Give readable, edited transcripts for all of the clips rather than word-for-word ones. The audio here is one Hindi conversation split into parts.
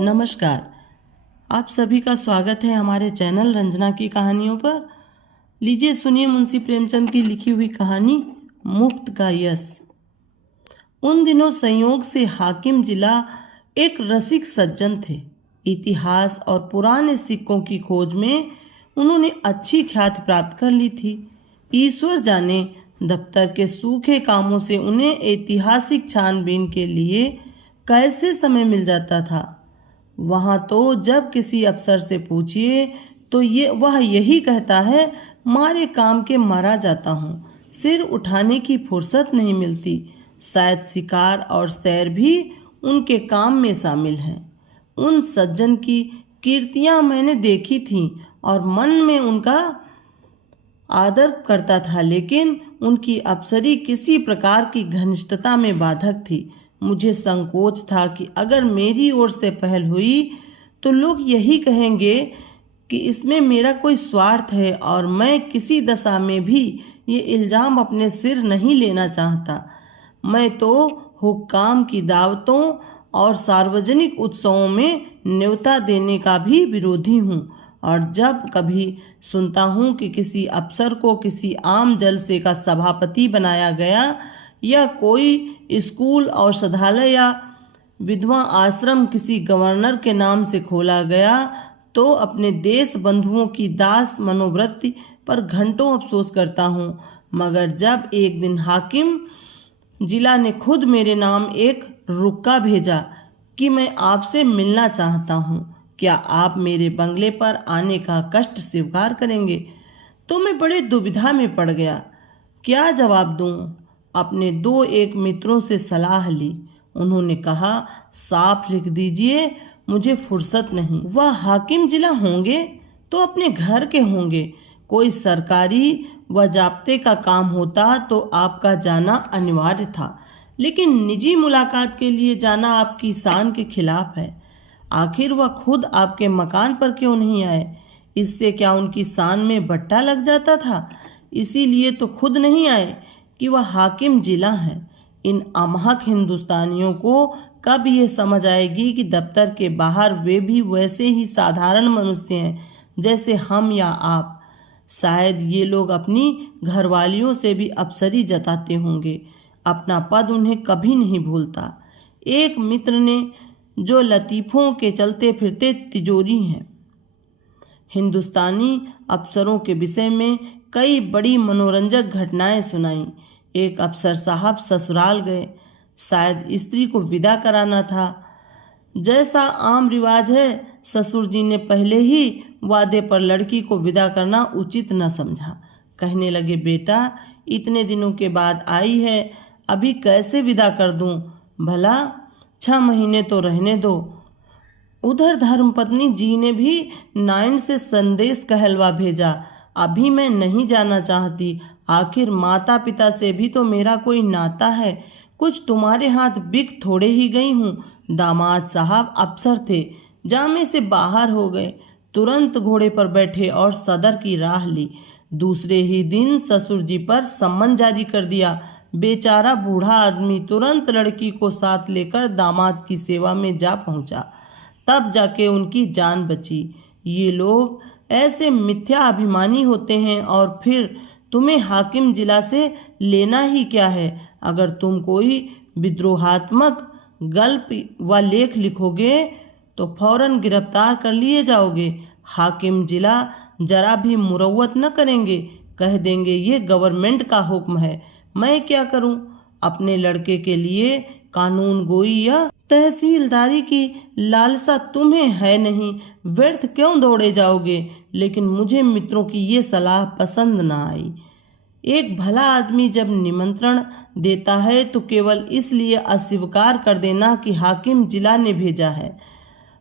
नमस्कार। आप सभी का स्वागत है हमारे चैनल रंजना की कहानियों पर। लीजिए सुनिए मुंशी प्रेमचंद की लिखी हुई कहानी मुफ्त का यश। उन दिनों संयोग से हाकिम जिला एक रसिक सज्जन थे। इतिहास और पुराने सिक्कों की खोज में उन्होंने अच्छी ख्याति प्राप्त कर ली थी। ईश्वर जाने दफ्तर के सूखे कामों से उन्हें ऐतिहासिक छानबीन के लिए कैसे समय मिल जाता था। वहाँ तो जब किसी अफसर से पूछिए तो वह यही कहता है, मारे काम के मारा जाता हूँ, सिर उठाने की फुर्सत नहीं मिलती। शायद शिकार और सैर भी उनके काम में शामिल हैं। उन सज्जन की कीर्तियाँ मैंने देखी थीं और मन में उनका आदर करता था, लेकिन उनकी अफसरी किसी प्रकार की घनिष्ठता में बाधक थी। मुझे संकोच था कि अगर मेरी ओर से पहल हुई तो लोग यही कहेंगे कि इसमें मेरा कोई स्वार्थ है, और मैं किसी दशा में भी ये इल्ज़ाम अपने सिर नहीं लेना चाहता। मैं तो हुक्काम की दावतों और सार्वजनिक उत्सवों में न्योता देने का भी विरोधी हूँ, और जब कभी सुनता हूँ कि किसी अफसर को किसी आम जलसे का सभापति बनाया गया या कोई स्कूल औषधालय या विधवा आश्रम किसी गवर्नर के नाम से खोला गया, तो अपने देश बंधुओं की दास मनोवृत्ति पर घंटों अफसोस करता हूँ। मगर जब एक दिन हाकिम जिला ने खुद मेरे नाम एक रुक्का भेजा कि मैं आपसे मिलना चाहता हूँ, क्या आप मेरे बंगले पर आने का कष्ट स्वीकार करेंगे, तो मैं बड़े दुविधा में पड़ गया। क्या जवाब दूँ? अपने दो एक मित्रों से सलाह ली। उन्होंने कहा, साफ लिख दीजिए, मुझे फुर्सत नहीं। वह हाकिम जिला होंगे तो अपने घर के होंगे। कोई सरकारी व जाब्ते का काम होता तो आपका जाना अनिवार्य था, लेकिन निजी मुलाकात के लिए जाना आपकी शान के खिलाफ है। आखिर वह खुद आपके मकान पर क्यों नहीं आए? इससे क्या उनकी शान में बट्टा लग जाता था? इसीलिए तो खुद नहीं आए कि वह हाकिम जिला है। इन अमाहक हिंदुस्तानियों को कब ये समझ आएगी कि दफ्तर के बाहर वे भी वैसे ही साधारण मनुष्य हैं जैसे हम या आप। शायद ये लोग अपनी घरवालियों से भी अफसरी जताते होंगे। अपना पद उन्हें कभी नहीं भूलता। एक मित्र ने जो लतीफ़ों के चलते फिरते तिजोरी हैं। हिंदुस्तानी अफसरों के विषय में कई बड़ी मनोरंजक घटनाएं सुनाई। एक अफसर साहब ससुराल गए। शायद स्त्री को विदा कराना था। जैसा आम रिवाज है, ससुर जी ने पहले ही वादे पर लड़की को विदा करना उचित न समझा। कहने लगे, बेटा इतने दिनों के बाद आई है, अभी कैसे विदा कर दूं? भला 6 महीने तो रहने दो। उधर धर्मपत्नी जी ने भी नाइन से संदेश कहलवा भेजा, अभी मैं नहीं जाना चाहती। आखिर माता पिता से भी तो मेरा कोई नाता है। कुछ तुम्हारे हाथ बिक थोड़े ही गई हूँ। दामाद साहब अफसर थे, जामे से बाहर हो गए। तुरंत घोड़े पर बैठे और सदर की राह ली। दूसरे ही दिन ससुर जी पर सम्मन जारी कर दिया। बेचारा बूढ़ा आदमी तुरंत लड़की को साथ लेकर दामाद की सेवा में जा पहुंचा। तब जाके उनकी जान बची। ये लोग ऐसे मिथ्या अभिमानी होते हैं। और फिर तुम्हें हाकिम जिला से लेना ही क्या है? अगर तुम कोई विद्रोहात्मक गल्प व लेख लिखोगे तो फौरन गिरफ्तार कर लिए जाओगे। हाकिम जिला जरा भी मुरव्वत न करेंगे, कह देंगे ये गवर्नमेंट का हुक्म है। मैं क्या करूं? अपने लड़के के लिए कानून गोई या तहसीलदारी की लालसा तुम्हें है नहीं, व्यर्थ क्यों दौड़े जाओगे? लेकिन मुझे मित्रों की ये सलाह पसंद न आई। एक भला आदमी जब निमंत्रण देता है तो केवल इसलिए अस्वीकार कर देना कि हाकिम जिला ने भेजा है,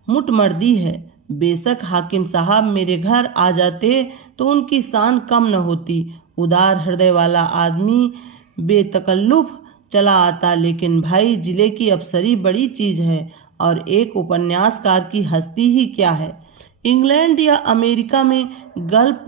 मुटमर्दी है। बेशक हाकिम साहब मेरे घर आ जाते तो उनकी शान कम न होती। उदार हृदय वाला आदमी बेतकल्लुफ चला आता, लेकिन भाई जिले की अफसरी बड़ी चीज है, और एक उपन्यासकार की हस्ती ही क्या है। इंग्लैंड या अमेरिका में गल्प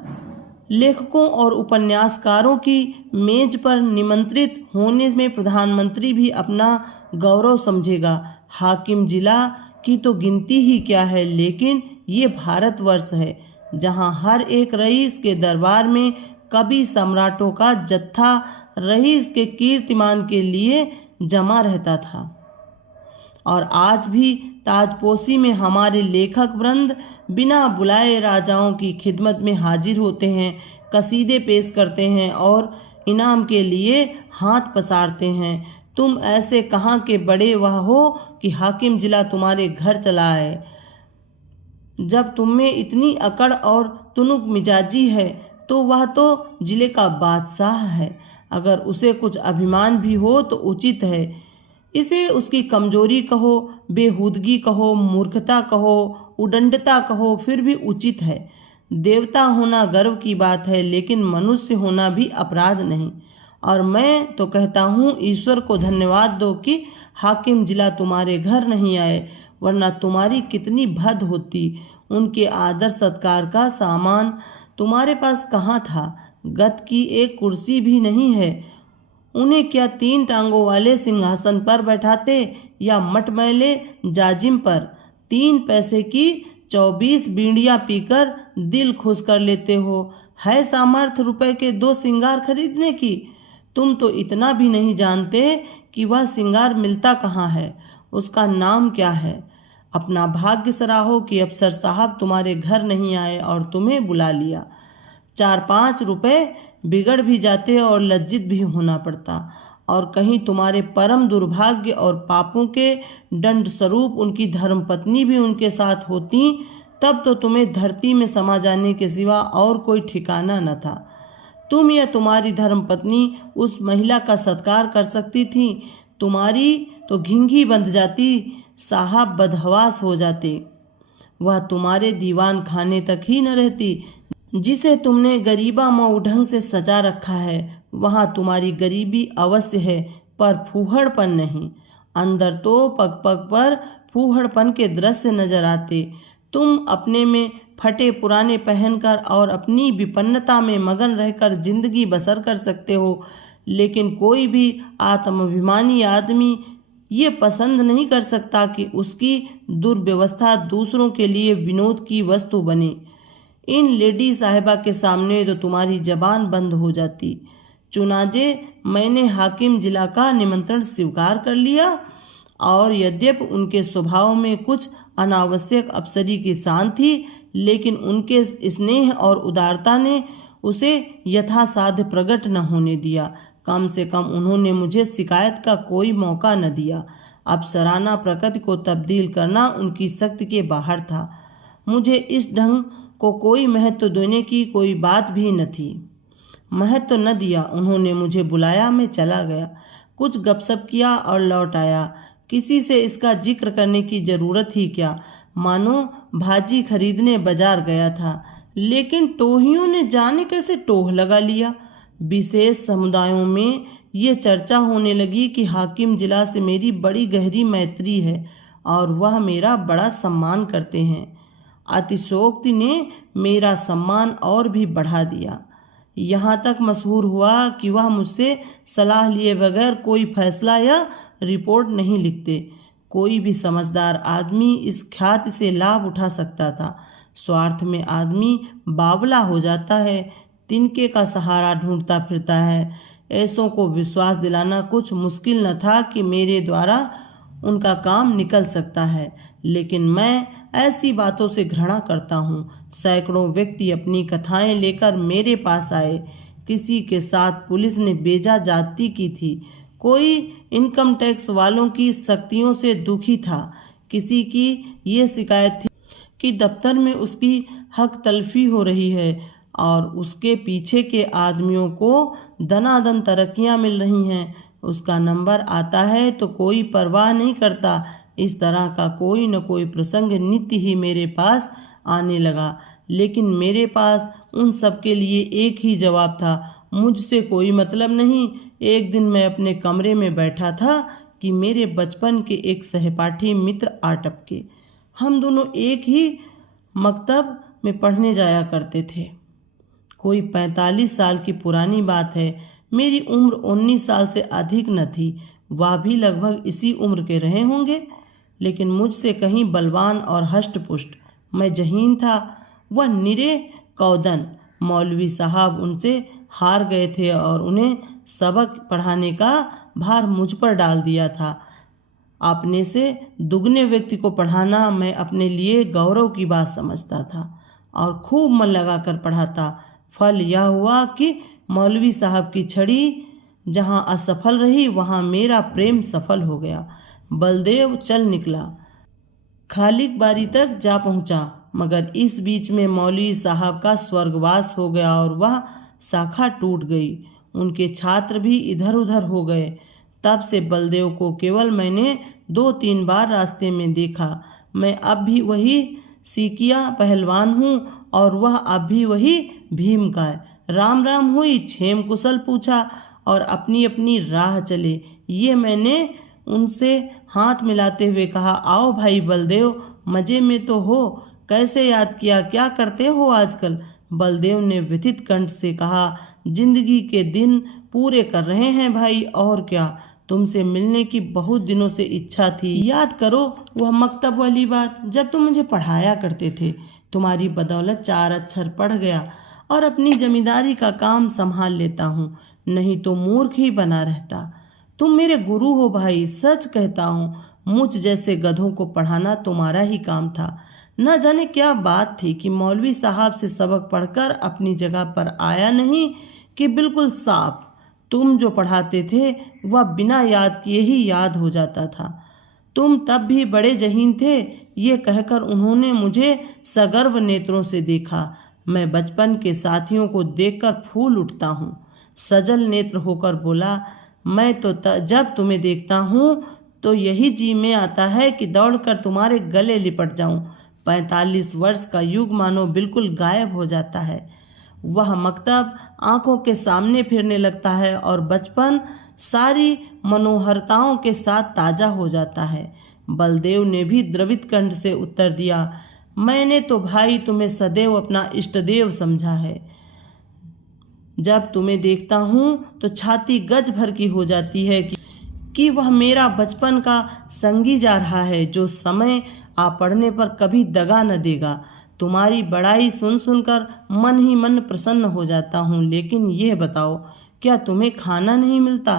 लेखकों और उपन्यासकारों की मेज पर निमंत्रित होने में प्रधानमंत्री भी अपना गौरव समझेगा। हाकिम जिला की तो गिनती ही क्या है, लेकिन ये भारतवर्ष है जहाँ हर एक रईस के दरबार में कभी सम्राटों का जत्था रईस के कीर्तिमान के लिए जमा रहता था। और आज भी ताजपोशी में हमारे लेखक वृंद बिना बुलाए राजाओं की खिदमत में हाजिर होते हैं, कसीदे पेश करते हैं और इनाम के लिए हाथ पसारते हैं। तुम ऐसे कहाँ के बड़े वह हो कि हाकिम जिला तुम्हारे घर चला आए। जब तुम में इतनी अकड़ और तुनुक मिजाजी है तो वह तो जिले का बादशाह है। अगर उसे कुछ अभिमान भी हो तो उचित है। इसे उसकी कमजोरी कहो, बेहूदगी कहो, मूर्खता कहो, उदंडता कहो, फिर भी उचित है। देवता होना गर्व की बात है, लेकिन मनुष्य होना भी अपराध नहीं। और मैं तो कहता हूँ ईश्वर को धन्यवाद दो कि हाकिम जिला तुम्हारे घर नहीं आए, वरना तुम्हारी कितनी भद होती। उनके आदर सत्कार का सामान तुम्हारे पास कहाँ था? गत की एक कुर्सी भी नहीं है। उन्हें क्या 3 टांगों वाले सिंहासन पर बैठाते या मटमैले जाजिम पर 3 पैसे की 24 बीड़ियाँ पीकर दिल खुश कर लेते हो? है सामर्थ्य रुपए के 2 सिंगार खरीदने की? तुम तो इतना भी नहीं जानते कि वह सिंगार मिलता कहाँ है, उसका नाम क्या है। अपना भाग्य सराहो कि अफसर साहब तुम्हारे घर नहीं आए और तुम्हें बुला लिया। 4-5 रुपए बिगड़ भी जाते और लज्जित भी होना पड़ता। और कहीं तुम्हारे परम दुर्भाग्य और पापों के दंड स्वरूप उनकी धर्मपत्नी भी उनके साथ होती, तब तो तुम्हें धरती में समा जाने के सिवा और कोई ठिकाना न था। तुम या तुम्हारी धर्मपत्नी उस महिला का सत्कार कर सकती थी। तुम्हारी तो घिंघी बंध जाती, साहब बदहवास हो जाते। वह तुम्हारे दीवान खाने तक ही न रहती जिसे तुमने गरीबा मऊ ढंग से सजा रखा है। वहाँ तुम्हारी गरीबी अवश्य है, पर फूहड़पन नहीं। अंदर तो पग पग पर फूहड़पन के दृश्य नजर आते। तुम अपने में फटे पुराने पहनकर और अपनी विपन्नता में मगन रहकर जिंदगी बसर कर सकते हो, लेकिन कोई भी आत्माभिमानी आदमी ये पसंद नहीं कर सकता कि उसकी दुर्व्यवस्था दूसरों के लिए विनोद की वस्तु बने। इन लेडी साहिबा के सामने तो तुम्हारी जबान बंद हो जाती। चुनाजे मैंने हाकिम जिला का निमंत्रण स्वीकार कर लिया, और यद्यपि उनके स्वभाव में कुछ अनावश्यक अप्सरी की शान थी, लेकिन उनके स्नेह और उदारता ने उसे यथासाध्य प्रकट न होने दिया। कम से कम उन्होंने मुझे शिकायत का कोई मौका न दिया। अप्सराना प्रकृति को तब्दील करना उनकी शक्ति के बाहर था। मुझे इस ढंग को कोई महत्व देने की कोई बात भी न थी। महत्व न दिया। उन्होंने मुझे बुलाया, मैं चला गया, कुछ गपशप किया और लौट आया। किसी से इसका जिक्र करने की जरूरत ही क्या, मानो भाजी खरीदने बाजार गया था। लेकिन टोहियों ने जाने कैसे टोह लगा लिया। विशेष समुदायों में ये चर्चा होने लगी कि हाकिम जिला से मेरी बड़ी गहरी मैत्री है और वह मेरा बड़ा सम्मान करते हैं। अतिशयोक्ति ने मेरा सम्मान और भी बढ़ा दिया। यहाँ तक मशहूर हुआ कि वह मुझसे सलाह लिए बगैर कोई फैसला या रिपोर्ट नहीं लिखते। कोई भी समझदार आदमी इस ख्याति से लाभ उठा सकता था। स्वार्थ में आदमी बावला हो जाता है, तिनके का सहारा ढूंढता फिरता है। ऐसों को विश्वास दिलाना कुछ मुश्किल न था कि मेरे द्वारा उनका काम निकल सकता है, लेकिन मैं ऐसी बातों से घृणा करता हूँ। सैकड़ों व्यक्ति अपनी कथाएं लेकर मेरे पास आए। किसी के साथ पुलिस ने बेजा जाति की थी, कोई इनकम टैक्स वालों की सख्तियों से दुखी था, किसी की ये शिकायत थी कि दफ्तर में उसकी हक तलफी हो रही है और उसके पीछे के आदमियों को दनादन तरक्कियां मिल रही हैं। उसका नंबर आता है तो कोई परवाह नहीं करता। इस तरह का कोई न कोई प्रसंग नित्य ही मेरे पास आने लगा, लेकिन मेरे पास उन सब के लिए एक ही जवाब था, मुझसे कोई मतलब नहीं। एक दिन मैं अपने कमरे में बैठा था कि मेरे बचपन के एक सहपाठी मित्र आ टपके। हम दोनों एक ही मकतब में पढ़ने जाया करते थे। कोई 45 साल की पुरानी बात है। मेरी उम्र 19 साल से अधिक न थी, वह भी लगभग इसी उम्र के रहे होंगे। लेकिन मुझसे कहीं बलवान और हष्ट-पुष्ट। मैं जहीन था, वह निरे कौदन। मौलवी साहब उनसे हार गए थे और उन्हें सबक पढ़ाने का भार मुझ पर डाल दिया था। अपने से दुगने व्यक्ति को पढ़ाना मैं अपने लिए गौरव की बात समझता था और खूब मन लगाकर पढ़ाता। फल यह हुआ कि मौलवी साहब की छड़ी जहाँ असफल रही वहाँ मेरा प्रेम सफल हो गया। बलदेव चल निकला, खालिक बारी तक जा पहुँचा, मगर इस बीच में मौलवी साहब का स्वर्गवास हो गया और वह शाखा टूट गई। उनके छात्र भी इधर उधर हो गए। तब से बलदेव को केवल मैंने 2-3 बार रास्ते में देखा। मैं अब भी वही सीकिया पहलवान हूँ और वह अब भी वही भीमकाय। राम राम हुई, क्षेम कुशल पूछा और अपनी अपनी राह चले। ये मैंने उनसे हाथ मिलाते हुए कहा, आओ भाई बलदेव, मजे में तो हो, कैसे याद किया, क्या करते हो आजकल? बलदेव ने व्यथित कंठ से कहा, जिंदगी के दिन पूरे कर रहे हैं भाई, और क्या। तुमसे मिलने की बहुत दिनों से इच्छा थी। याद करो वह मकतब वाली बात, जब तुम मुझे पढ़ाया करते थे। तुम्हारी बदौलत 4 अक्षर पढ़ गया और अपनी जमींदारी का काम संभाल लेता हूँ, नहीं तो मूर्ख ही बना रहता। तुम मेरे गुरु हो भाई, सच कहता हूँ, मुझ जैसे गधों को पढ़ाना तुम्हारा ही काम था। न जाने क्या बात थी कि मौलवी साहब से सबक पढ़कर अपनी जगह पर आया नहीं कि बिल्कुल साफ। तुम जो पढ़ाते थे वह बिना याद किए ही याद हो जाता था। तुम तब भी बड़े जहीन थे, ये कहकर उन्होंने मुझे सगर्व नेत्रों से देखा। मैं बचपन के साथियों को देखकर फूल उठता हूँ। सजल नेत्र होकर बोला, मैं तो जब तुम्हें देखता हूँ तो यही जी में आता है कि दौड़कर तुम्हारे गले लिपट जाऊं। 45 वर्ष का युग मानो बिल्कुल गायब हो जाता है। वह मकतब आंखों के सामने फिरने लगता है और बचपन सारी मनोहरताओं के साथ ताजा हो जाता है। बलदेव ने भी द्रवित कंठ से उत्तर दिया, मैंने तो भाई तुम्हें सदैव अपना इष्टदेव समझा है। जब तुम्हें देखता हूँ तो छाती गज भर की हो जाती है कि वह मेरा बचपन का संगी जा रहा है, जो समय आ पड़ने पर कभी दगा न देगा। तुम्हारी बड़ाई सुन सुनकर मन ही मन प्रसन्न हो जाता हूँ। लेकिन यह बताओ, क्या तुम्हें खाना नहीं मिलता?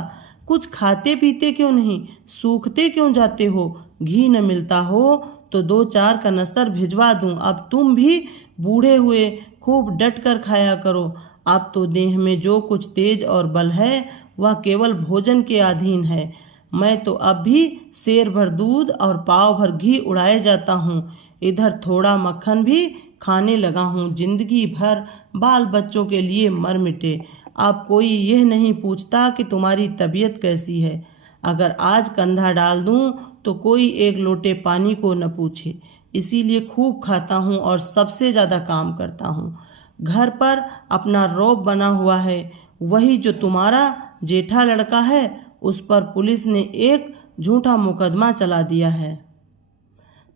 कुछ खाते पीते क्यों नहीं? सूखते क्यों जाते हो? घी न मिलता हो तो 2-4 कनस्तर भिजवा दूं। अब तुम भी बूढ़े हुए, खूब डट कर खाया करो। अब तो देह में जो कुछ तेज और बल है वह केवल भोजन के अधीन है। मैं तो अब भी शेर भर दूध और पाव भर घी उड़ाए जाता हूँ। इधर थोड़ा मक्खन भी खाने लगा हूँ। जिंदगी भर बाल बच्चों के लिए मर मिटे। अब कोई यह नहीं पूछता कि तुम्हारी तबीयत कैसी है। अगर आज कंधा डाल दूँ तो कोई एक लोटे पानी को न पूछे। इसीलिए खूब खाता हूँ और सबसे ज़्यादा काम करता हूँ। घर पर अपना रौब बना हुआ है। वही जो तुम्हारा जेठा लड़का है, उस पर पुलिस ने एक झूठा मुकदमा चला दिया है।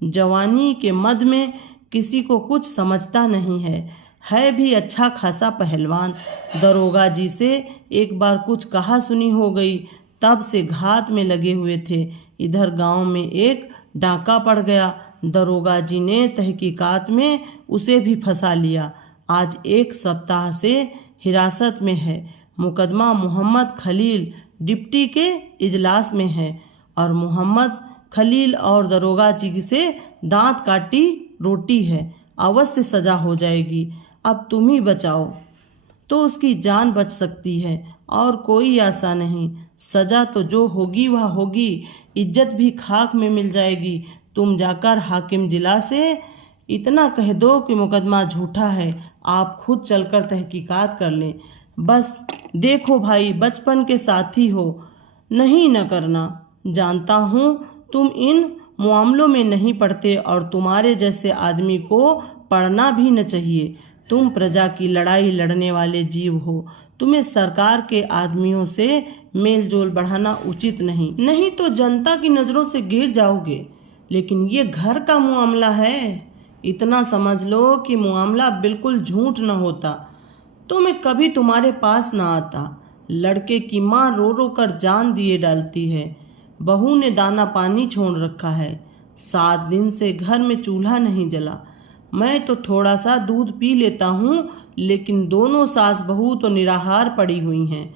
जवानी के मद में किसी को कुछ समझता नहीं है भी अच्छा खासा पहलवान। दरोगा जी से एक बार कुछ कहा सुनी हो गई, तब से घात में लगे हुए थे। इधर गांव में एक डाका पड़ गया। दरोगा जी ने तहकीकात में उसे भी फंसा लिया। आज 1 सप्ताह से हिरासत में है। मुकदमा मोहम्मद खलील डिप्टी के इजलास में है और मोहम्मद खलील और दरोगा जी से दांत काटी रोटी है। अवश्य सजा हो जाएगी। अब तुम ही बचाओ तो उसकी जान बच सकती है, और कोई आशा नहीं। सजा तो जो होगी वह होगी, इज्जत भी खाक में मिल जाएगी। तुम जाकर हाकिम जिला से इतना कह दो कि मुकदमा झूठा है, आप खुद चलकर तहकीकात कर लें। बस देखो भाई, बचपन के साथी हो, नहीं न करना। जानता हूँ तुम इन मामलों में नहीं पढ़ते और तुम्हारे जैसे आदमी को पढ़ना भी न चाहिए। तुम प्रजा की लड़ाई लड़ने वाले जीव हो। तुम्हें सरकार के आदमियों से मेल जोल बढ़ाना उचित नहीं तो जनता की नज़रों से गिर जाओगे। लेकिन ये घर का मामला है। इतना समझ लो कि मामला बिल्कुल झूठ न होता तो मैं कभी तुम्हारे पास न आता। लड़के की माँ रो रो कर जान दिए डालती है। बहू ने दाना पानी छोड़ रखा है। 7 दिन से घर में चूल्हा नहीं जला। मैं तो थोड़ा सा दूध पी लेता हूँ, लेकिन दोनों सास बहू तो निराहार पड़ी हुई हैं।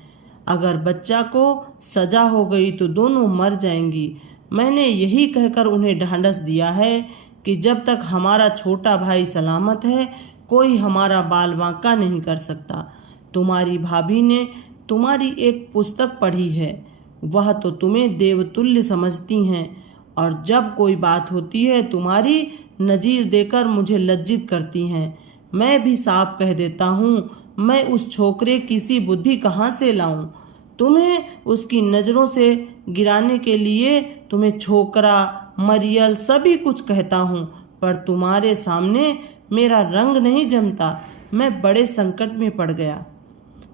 अगर बच्चा को सजा हो गई तो दोनों मर जाएंगी। मैंने यही कहकर उन्हें ढांढस दिया है कि जब तक हमारा छोटा भाई सलामत है, कोई हमारा बाल बांका नहीं कर सकता। तुम्हारी भाभी ने तुम्हारी एक पुस्तक पढ़ी है, वह तो तुम्हें देवतुल्य समझती हैं, और जब कोई बात होती है तुम्हारी नज़ीर देकर मुझे लज्जित करती हैं। मैं भी साफ कह देता हूँ, मैं उस छोकरे की सी बुद्धि कहाँ से लाऊं? तुम्हें उसकी नज़रों से गिराने के लिए तुम्हें छोकरा, मरियल सभी कुछ कहता हूँ, पर तुम्हारे सामने मेरा रंग नहीं जमता। मैं बड़े संकट में पड़ गया।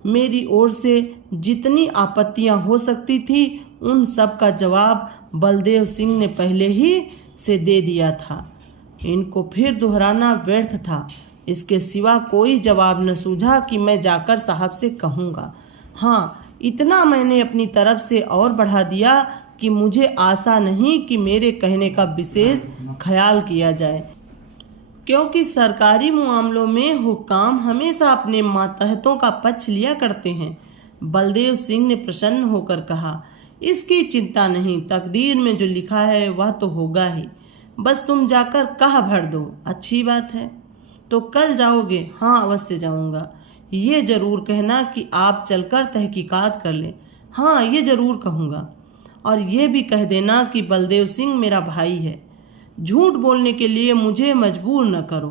मेरी ओर से जितनी आपत्तियां हो सकती थी, उन सब का जवाब बलदेव सिंह ने पहले ही से दे दिया था। इनको फिर दोहराना व्यर्थ था। इसके सिवा कोई जवाब न सूझा कि मैं जाकर साहब से कहूँगा। हाँ, इतना मैंने अपनी तरफ से और बढ़ा दिया कि मुझे आशा नहीं कि मेरे कहने का विशेष ख्याल किया जाए, क्योंकि सरकारी मामलों में हुक्काम हमेशा अपने मातहतों का पक्ष लिया करते हैं। बलदेव सिंह ने प्रसन्न होकर कहा, इसकी चिंता नहीं, तकदीर में जो लिखा है वह तो होगा ही। बस तुम जाकर कह भर दो। अच्छी बात है। तो कल जाओगे? हाँ, अवश्य जाऊंगा। ये जरूर कहना कि आप चलकर तहकीकात कर लें। हाँ, ये जरूर कहूँगा। और ये भी कह देना कि बलदेव सिंह मेरा भाई है। झूठ बोलने के लिए मुझे मजबूर न करो।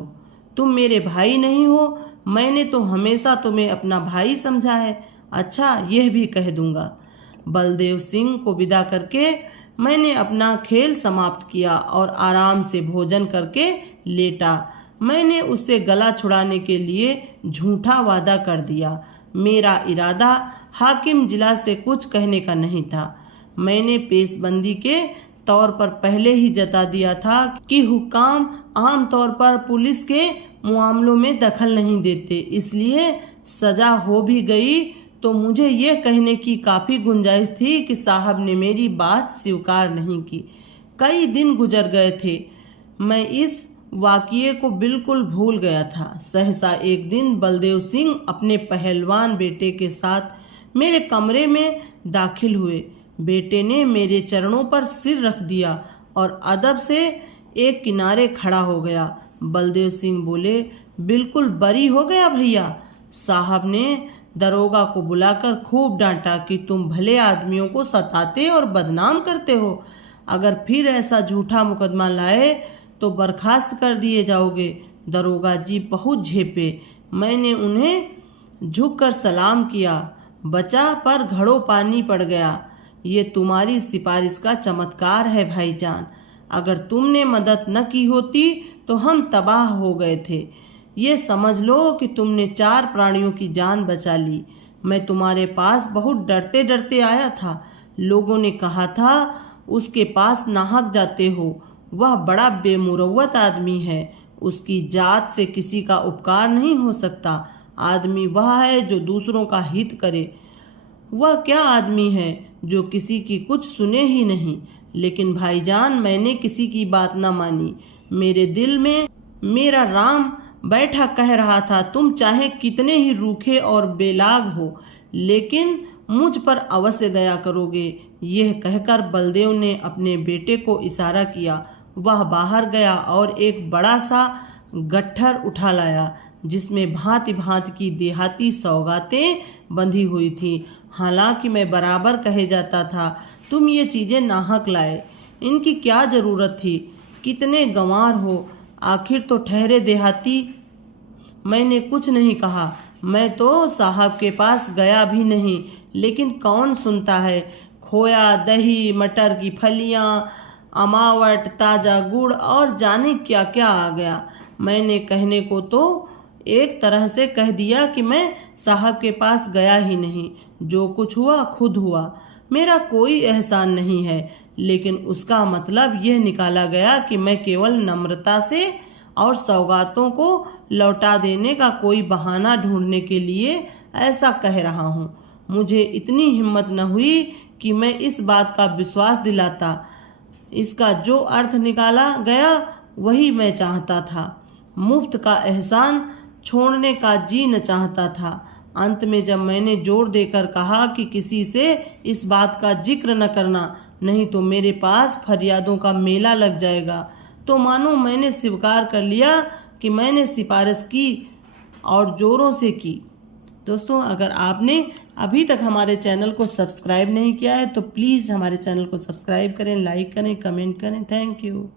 तुम मेरे भाई नहीं हो, मैंने तो हमेशा तुम्हें अपना भाई समझा है। अच्छा, यह भी कह दूंगा। बलदेव सिंह को विदा करके मैंने अपना खेल समाप्त किया और आराम से भोजन करके लेटा। मैंने उससे गला छुड़ाने के लिए झूठा वादा कर दिया। मेरा इरादा हाकिम जिला से कुछ कहने का नहीं था। मैंने पेशबंदी के तौर पर पहले ही जता दिया था कि हुक्काम आम तौर पर पुलिस के मामलों में दखल नहीं देते, इसलिए सजा हो भी गई तो मुझे ये कहने की काफ़ी गुंजाइश थी कि साहब ने मेरी बात स्वीकार नहीं की। कई दिन गुजर गए थे, मैं इस वाक़ये को बिल्कुल भूल गया था। सहसा एक दिन बलदेव सिंह अपने पहलवान बेटे के साथ मेरे कमरे में दाखिल हुए। बेटे ने मेरे चरणों पर सिर रख दिया और अदब से एक किनारे खड़ा हो गया। बलदेव सिंह बोले, बिल्कुल बरी हो गया भैया। साहब ने दरोगा को बुलाकर खूब डांटा कि तुम भले आदमियों को सताते और बदनाम करते हो। अगर फिर ऐसा झूठा मुकदमा लाए तो बर्खास्त कर दिए जाओगे। दरोगा जी बहुत झेपे। मैंने उन्हें झुककर सलाम किया। बचा पर घड़ों पानी पड़ गया। ये तुम्हारी सिफारिश का चमत्कार है भाईजान। अगर तुमने मदद न की होती तो हम तबाह हो गए थे। ये समझ लो कि तुमने 4 प्राणियों की जान बचा ली। मैं तुम्हारे पास बहुत डरते डरते आया था। लोगों ने कहा था उसके पास नाहक जाते हो, वह बड़ा बेमुरव्वत आदमी है, उसकी जात से किसी का उपकार नहीं हो सकता। आदमी वह है जो दूसरों का हित करे। वह क्या आदमी है जो किसी की कुछ सुने ही नहीं। लेकिन भाईजान, मैंने किसी की बात न मानी। मेरे दिल में मेरा राम बैठा कह रहा था, तुम चाहे कितने ही रूखे और बेलाग हो, लेकिन मुझ पर अवश्य दया करोगे। यह कहकर बलदेव ने अपने बेटे को इशारा किया। वह बाहर गया और एक बड़ा सा गट्ठर उठा लाया जिसमें भांति भांति की देहाती सौगातें बंधी हुई थी। हालांकि मैं बराबर कहे जाता था, तुम ये चीज़ें नाहक लाए, इनकी क्या ज़रूरत थी, कितने गंवार हो, आखिर तो ठहरे देहाती। मैंने कुछ नहीं कहा। मैं तो साहब के पास गया भी नहीं, लेकिन कौन सुनता है। खोया, दही, मटर की फलियाँ, अमावट, ताज़ा गुड़ और जाने क्या क्या आ गया। मैंने कहने को तो एक तरह से कह दिया कि मैं साहब के पास गया ही नहीं। जो कुछ हुआ खुद हुआ, मेरा कोई एहसान नहीं है। लेकिन उसका मतलब यह निकाला गया कि मैं केवल नम्रता से और सौगातों को लौटा देने का कोई बहाना ढूंढने के लिए ऐसा कह रहा हूँ। मुझे इतनी हिम्मत न हुई कि मैं इस बात का विश्वास दिलाता इसका जो अर्थ निकाला गया वही मैं चाहता था। मुफ्त का एहसान छोड़ने का जी न चाहता था। अंत में जब मैंने जोर देकर कहा कि किसी से इस बात का जिक्र न करना, नहीं तो मेरे पास फरियादों का मेला लग जाएगा, तो मानो मैंने स्वीकार कर लिया कि मैंने सिफारिश की और जोरों से की। दोस्तों, अगर आपने अभी तक हमारे चैनल को सब्सक्राइब नहीं किया है तो प्लीज़ हमारे चैनल को सब्सक्राइब करें, लाइक करें, कमेंट करें। Thank you.